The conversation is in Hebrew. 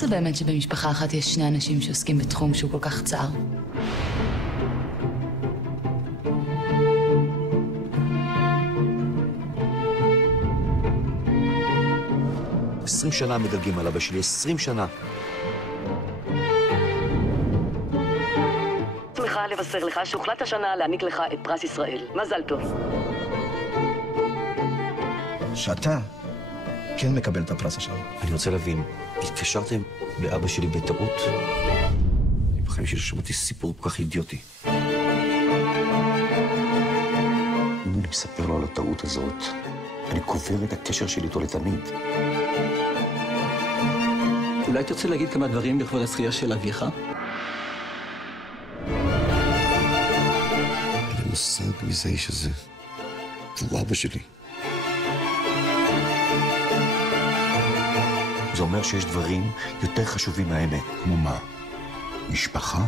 איך זה באמת שבמשפחה אחת יש שני אנשים שעוסקים בתחום שהוא כל כך צער? 20 שנה מדלגים על אבא שלי, 20 שנה. שמחה לבשר לך שהוחלט השנה להעניק לך את פרס ישראל. מזל טוב. שאתה כן מקבל את הפרס השנה. אני רוצה להבין, התקשרתם לאבא שלי בטעות? אני בחיים שלי שמעתי סיפור כל כך אידיוטי. אם אני מספר לו על הטעות הזאת, אני קובר את הקשר שלי איתו לתמיד. אולי תרצה להגיד כמה דברים לכבוד הזכייה של אביך? אין לי מושג מי זה האיש הזה. הוא אבא שלי. זה אומר שיש דברים יותר חשובים מהאמת. כמו מה? משפחה?